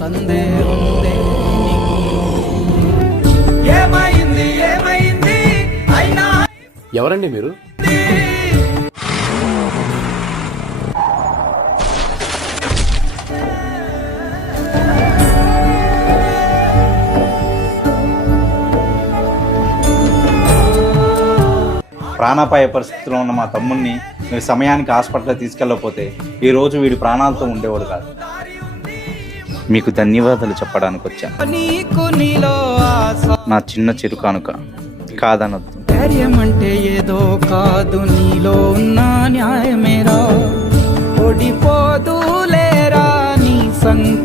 సందేహం ఏమైంది ఏమైంది అయినా ఎవరండి మీరు? ప్రాణాపాయ పరిస్థితిలో ఉన్న మా తమ్ముడిని మీరు సమయానికి హాస్పిటల్ తీసుకెళ్ళకపోతే ఈరోజు వీడి ప్రాణాలతో ఉండేవాడు కాదు. మీకు ధన్యవాదాలు చెప్పడానికి వచ్చాను. నా చిన్న చిరు కానుక కాదనొద్దు. ధైర్యం అంటే ఏదో కాదు, నీలో ఉన్న న్యాయమేరా, ఓడిపోదు లేరా నీ సంక